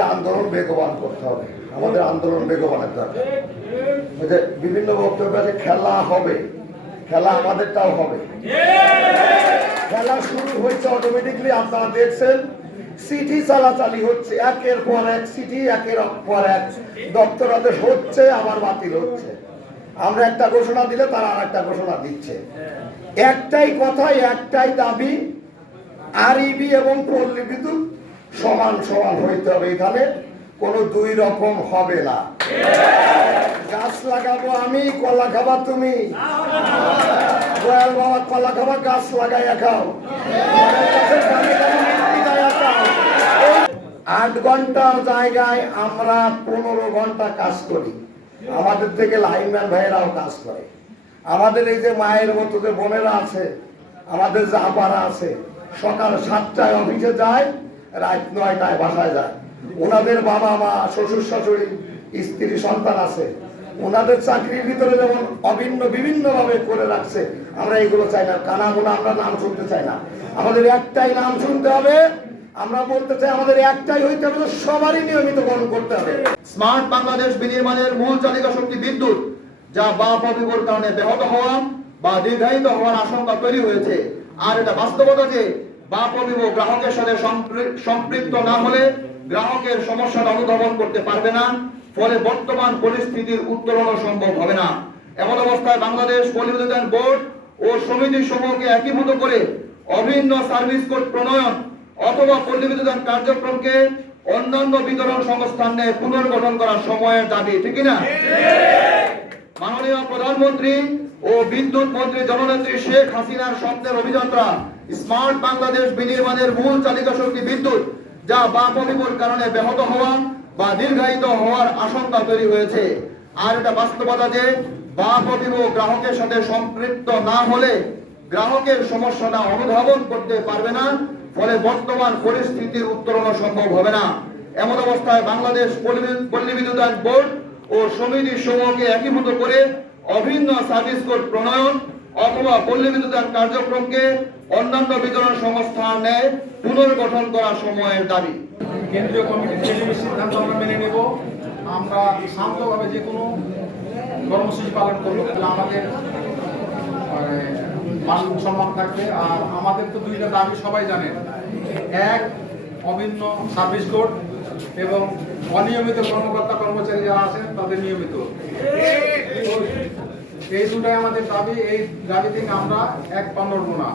আন্দোলন বেগবান করতে হবে। আমাদের আন্দোলন বেগবানের দরকার বিভিন্ন বক্তব্য আছে, খেলা হবে। খেলা আমাদেরটাও হবে। খেলা শুরু হয়েছে অটোমেটিকলি আপনারা দেখছেন। সিটি চালাচালি হচ্ছে। একের পর এক সিটি, একের পর এক দপ্তরাদেশ হচ্ছে, আবার বাতিল হচ্ছে। আমরা একটা ঘোষণা দিলে তারা আর একটা ঘোষণা দিচ্ছে। একটাই কথা, একটাই দাবি, আরইবি এবং পল্লী বিদ্যুৎ সমান সমান হইতে হবে। এখানে কোনো দুই রকম হবে না। গাছ লাগাবো আমি, কলা খাবা তুমি। বাবা, কলা খাবা, গাছ লাগাইয়া খাও। আট ঘণ্টার জায়গায় আমরা পনেরো ঘণ্টা কাজ করি। আমাদের থেকে লাইনম্যান ভাইয়েরাও কাজ করে। আমাদের এই যে মায়ের মতো যে বোনেরা আছে, আমাদের জাহাপারা আছে, সকাল সাতটায় অফিসে যায় রাত নয়টায় বাসায় যায়। ওনাদের বাবা মা, শ্বশুর শাশুড়ি, স্ত্রী, সন্তান আছে। ওনাদের চাকরির ভিতরে যেমন অভিন্ন বিভিন্ন ভাবে করে রাখছে, আমরা এগুলো চাই না। কানা গোনা আমরা নাম শুনতে চাই না। আমাদের একটাই নাম শুনতে হবে। আমরা বলতে চাই, আমাদের একটাই হইতে হবে সবারই নিয়মিত গ্রহণ করতে হবে। স্মার্ট বাংলাদেশ বিনির্মাণের মূল চালিকা শক্তি বিদ্যুৎ, যা বাপ অভিভোর কারণে ব্যাহত হওয়া বা দীর্ঘায়িত হওয়ার আশঙ্কা তৈরি হয়েছে। আর এটা বাস্তবতা যে বাপ অভিভোগ গ্রাহকের সাথে সম্পৃ- সম্পৃক্ত না হলে গ্রাহকের সমস্যাটা অনুধাবন করতে পারবে না, ফলে বর্তমান পরিস্থিতির উত্তরণও সম্ভব হবে না। এমন অবস্থায় বাংলাদেশ পরিবেদন বোর্ড ও সমিতি সমূহকে একীভূত করে অভিন্ন সার্ভিস কোড প্রণয়ন অথবা পল্লী কার্যক্রমকে অন্যান্য বিতরণ সংস্থান পুনর্গঠন করার সময়ের দাবি, ঠিক না? মাননীয় প্রধানমন্ত্রী ও বিদ্যুৎ মন্ত্রী জননেত্রী শেখ হাসিনার স্বপ্নের অভিযাত্রা, স্মার্ট বাংলাদেশ বিনির্মাণের মূল চালিকা শক্তি বিদ্যুৎ, যা বাপ অভিপুর কারণে ব্যাহত হওয়া বা দীর্ঘায়িত হওয়ার আশঙ্কা তৈরি হয়েছে। আর এটা বাস্তবতা যে বাপ অভিভ গ্রাহকের সাথে সম্পৃক্ত না হলে গ্রাহকের সমস্যাটা অনুধাবন করতে পারবে না, ফলে বর্তমান পরিস্থিতির উত্তরণ সম্ভব হবে না। এমন অবস্থায় বাংলাদেশ পল্লী- বিদ্যুৎ বোর্ড ও সমিতি সমূহকে একীভূত করে অভিন্ন সার্ভিস কোড প্রণয়ন অথবা পল্লী বিদ্যুৎ কার্যক্রমকে অন্যান্য বিতরণ সংস্থার ন্যায় পুনর্গঠন করা সময়ের দাবি। কেন্দ্রীয় কমিটির সিদ্ধান্ত আমরা মেনে নেব। আমরা শান্তভাবে যে কোনো কর্মসূচি পালন করব তাহলে আমাদের মান সম্মান থাকবে। আর আমাদের তো দুইটা দাবি সবাই জানেন। এক, অভিন্ন সার্ভিস কোড। এবং অনিয়মিত কর্মকর্তা কর্মচারী যারা আছেন, তাদের নিয়মিত। এই দুটাই আমাদের দাবি, এই দাবি থেকে আমরা এক পা নড়বো না